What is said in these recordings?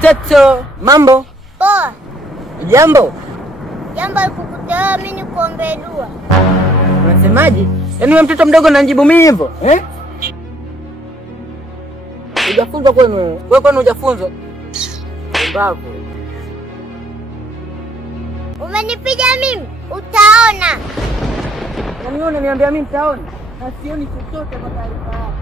Toto, mambo? Poa. Jambo? Jambo alikukutoa mimi nikuombe dua. Unasemaje? Yaani wewe mtoto mdogo unanijibu mimi hivyo? Hujafunzwa kwenu wewe? Wewe kwani hujafunzwa? Mbavu. Umenipiga mimi? Utaona. Na mimi unaniambia mimi nitaona? Na sioni chochote kwa taarifa yako.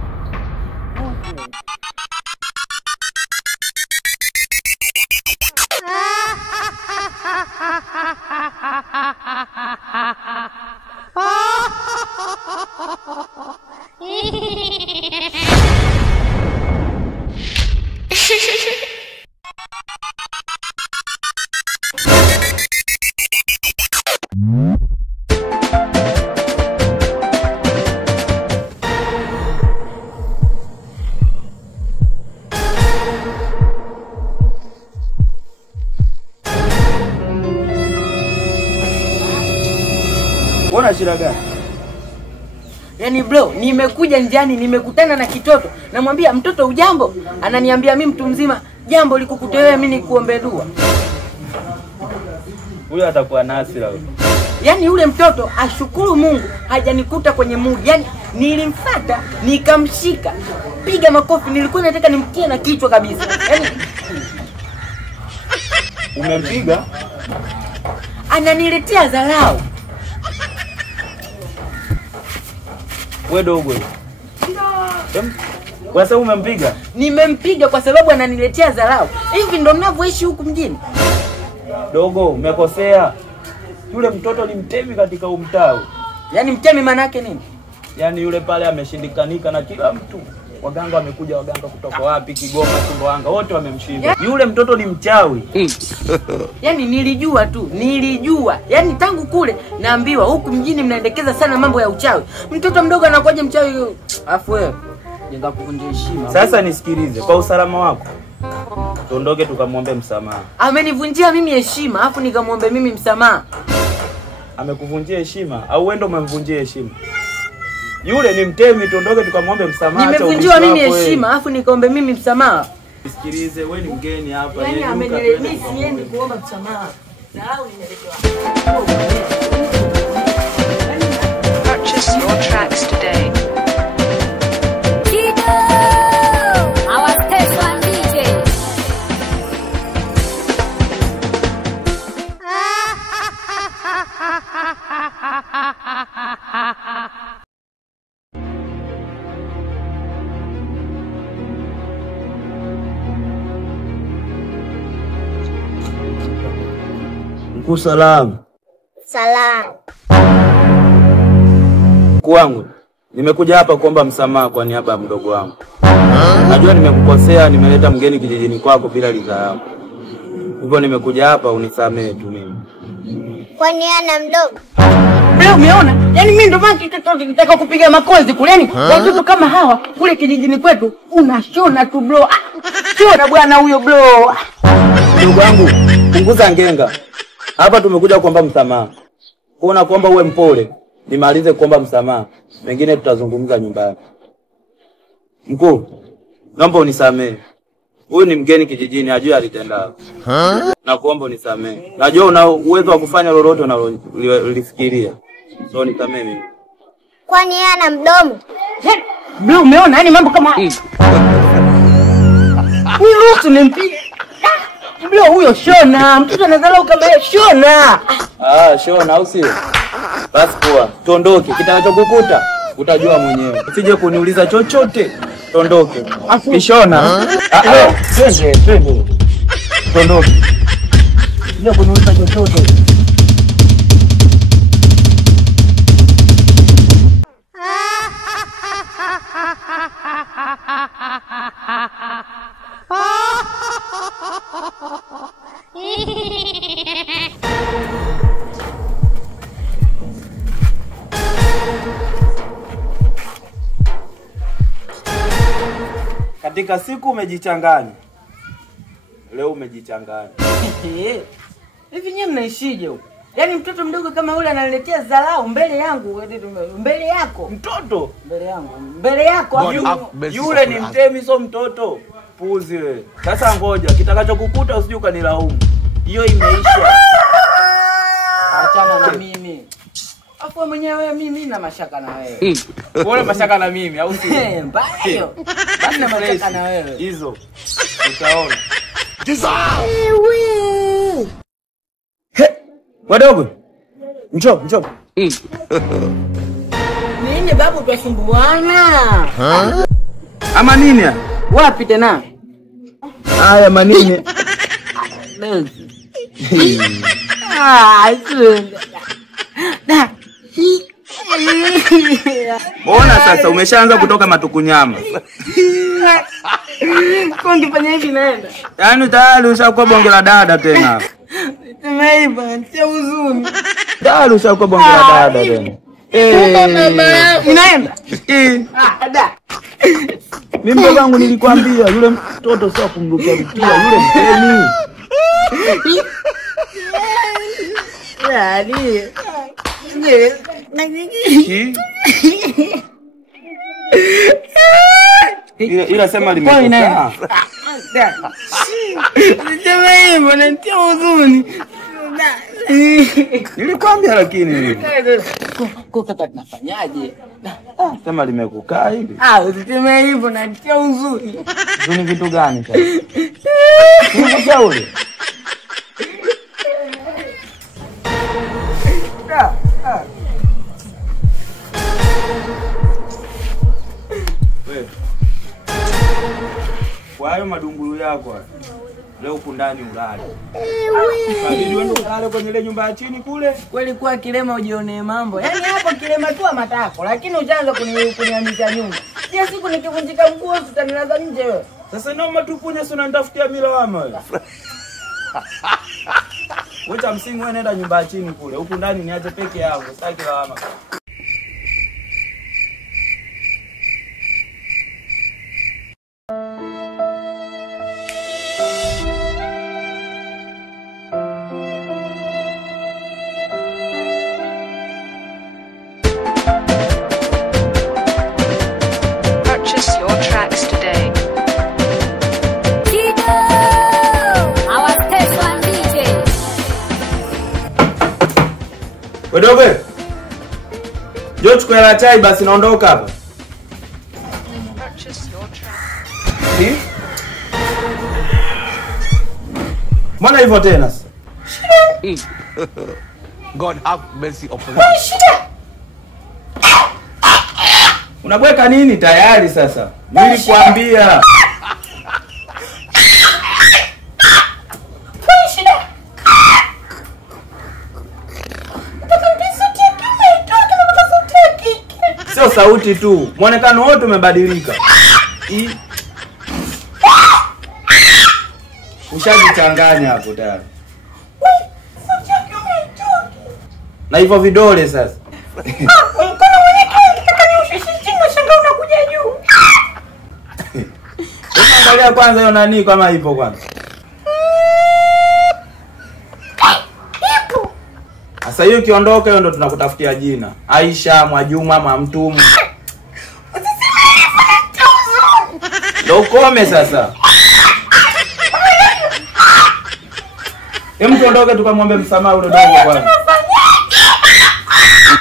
Mbona shida gani? Yaani bro, nimekuja njiani nimekutana na kitoto. Namwambia mtoto ujambo? Ananiambia mimi mtu mzima, jambo likukuta wewe mimi nikuombe dua. Huyo atakuwa nasira wewe. Yaani yule mtoto ashukuru Mungu hajanikuta kwenye mudi. Yaani nilimfuata nikamshika. Piga makofi, nilikuwa nataka nimtie na kichwa kabisa. Yaani umempiga? Ananiletea dharau. Wewe dogo. Wewe sasa umempiga? Nimempiga kwa sababu ananiletea dharau. Hivi ndo mnavyoishi huku mjini? Dogo, umekosea. Yule mtoto ni mtemi katika umtao. Yaani mtemi maana yake nini? Yaani yule pale ameshindikanika na kila mtu. Waganga wamekuja, waganga kutoka wapi, Kigoma, Sumbawanga, wote wamemshinda. Yule mtoto ni mchawi. Yaani nilijua tu, nilijua. Yaani tangu kule naambiwa huku mjini mnaendekeza sana mambo ya uchawi. Mtoto mdogo anakuja mchawi. Afu wewe jenga kuvunja heshima. Sasa nisikilize, kwa usalama wako tuondoke tukamwombe msamaha. Amenivunjia mimi heshima, afu nikamwombe mimi msamaha. Amekuvunjia heshima au wewe ndo umemvunjia heshima? Yule ni mtemi, tuondoke tukamwombe msamaha. Nimevunjiwa mimi heshima, afu nikaombe mimi msamaha. Sikilize, wewe ni mgeni hapa. Yaani amenilemi siendi kuomba msamaha. Dharau inaletewa. Purchase your tracks today. Mkuu salamu. Salamu. Mkuu wangu, nimekuja hapa kuomba msamaha kwa niaba ya mdogo wangu. Najua nimekukosea, nimeleta mgeni kijijini kwako bila ridhaa yako. Hivyo nimekuja hapa unisamehe tu mimi. Kwani ana mdogo? Leo umeona? Yaani mimi ndo maana kitoto kitaka kupiga makozi kule. Yaani watoto kama hawa kule kijijini kwetu unashona tu bro. Shona bwana huyo bro. Ndugu wangu, punguza ngenga. Hapa tumekuja kuomba msamaha. Kuona kwamba uwe mpole, nimalize kuomba msamaha. Mengine tutazungumza nyumbani. Mkuu, naomba unisamehe. Huyu ni mgeni kijijini, hajui alitenda. Na kuomba unisamehe. Najua una uwezo wa kufanya lolote unalofikiria. So nisamehe mimi. Kwani ana mdomo? Bro, umeona? Yaani mambo kama Niruhusu nimpige. Bro, huyo shona. Mtoto anadharau kama yeye shona. Shona au sio? Basi poa, tuondoke. Kitakachokukuta utajua mwenyewe. Usije kuniuliza chochote. Tuondoke. Kishona. Twende. Tuondoke. Usije kuniuliza chochote. Ha ha ha ha ha ha. Katika siku umejichanganya. Leo umejichanganya. Hivi nyinyi mnaishije huko? Yaani mtoto mdogo kama ule analetea dharau mbele yangu, mbele yako. Mtoto Mbele yangu. Mbele yako. Yule ni mtemi so mtoto. Puzi wewe. Sasa ngoja, kitakachokukuta usije ukanilaumu. Hiyo imeisha. Achana na mimi. Hapo mwenyewe mimi na mashaka na wewe. Wewe mashaka na mimi au si? Mbaya hiyo. Basi na mashaka na wewe. Hizo. Utaona. Wadogo. Njoo. Nini babu twasumbuana? Ama nini? Wapi tena? Haya manini. Ona sasa umeshaanza kutoka matukunyama. Kwa ngifanya hivi naenda. Yaani tayari ushakuwa bonge la dada tena. Tumeiba, tia huzuni. Tayari ushakuwa bonge la dada tena. Inaenda. Da. Mimi mdogo wangu nilikwambia yule mtoto sio kumrukia rukia yule mtemi. Yaani. Ila sema limekukaa. Sema hivyo natia huzuni. Nilikwambia lakini. Kwa kaka tunafanyaje? Sema limekukaa hivi. Usiseme hivyo natia huzuni. Huzuni vitu gani sasa? Nikushauri. Wewe. Kwa hayo madunguru yako haya. Leo kundani ulale. Kabidi uende ulale kwenye ile nyumba ya chini kule. Kweli kwa kilema ujione mambo. Yaani hapo kilema tu matako, lakini ujaanza kuniamisha nyumba. Kila siku nikivunjika mguu utanilaza nje wewe. Sasa ndio matupunya sio unanitafutia milawama wewe. Wacha msingi wewe nenda nyumba ya chini kule. Huku ndani niache peke yangu, sitaki lawama. Purchase your tracks today. Wedogo. Njoo chukua la chai basi naondoka hapa. Purchase your tracks. Mbona hivyo tena? God have mercy upon us. Unabweka nini tayari sasa? Nilikwambia. Sio sauti tu, muonekano wote umebadilika. Ushajichanganya hapo tayari. Na hivyo vidole sasa. Angalia kwanza hiyo nani kama ipo kwanza. Sasa hiyo kiondoka hiyo ndo tunakutafutia jina. Aisha, Mwajuma, Mwamtumu. Ndio ukome sasa. Hem tuondoke tukamwombe msamaha ule dogo kwanza.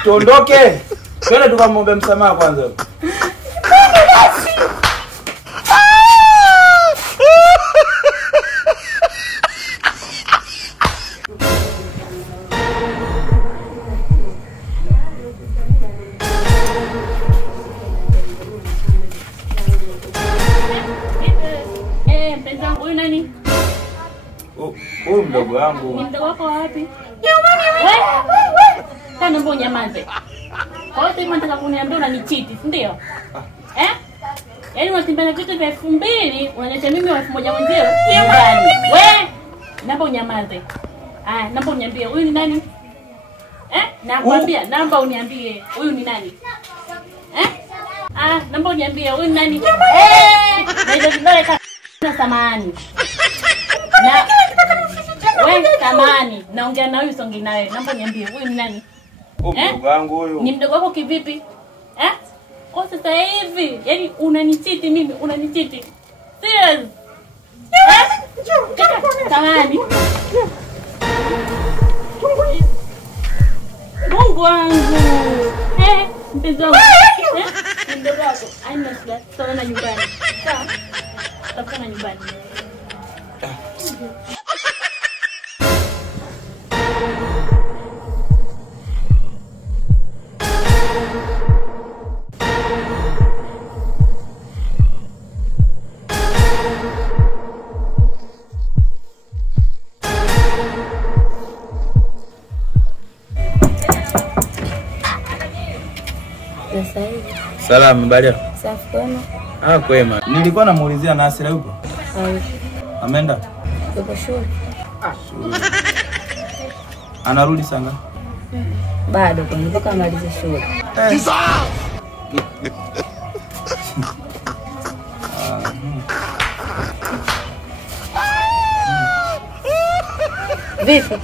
Tuondoke. Twende tukamwombe msamaha kwanza. Mpenzi wangu huyu nani? Huyu mdogo wangu. Ni mdogo wako wapi? Wewe. Tena mbona nyamaze? Kwa hiyo hivi nataka kuniambia unanichiti, si ndio? Yaani unatembea na vitu vya 2000, unaniacha mimi 1000 mwenzio. Wewe. Naomba unyamaze. Naomba uniambie huyu ni nani? Nakwambia naomba uniambie huyu ni nani? Naomba uniambie huyu ni nani? Ndio vidole kana samani. Na wewe samani, naongea na huyu songi nawe. Naomba niambie huyu ni nani? Mdogo wangu huyu. Ni mdogo wako kivipi? Kwa sasa hivi, yani unanichiti mimi, unanichiti. Serious? Samani. Mungu wangu. Mpenzi wangu. Mdogo wako, aina shida. Tutaona nyumbani. Sawa? Tutaona nyumbani. Salamu, habari? Safi kwema. Kwema. Nilikuwa namuulizia Nasira yupo? Ameenda? Yupo shule. Anarudi sana? Bado kwa mpaka amalize shule. Vipi?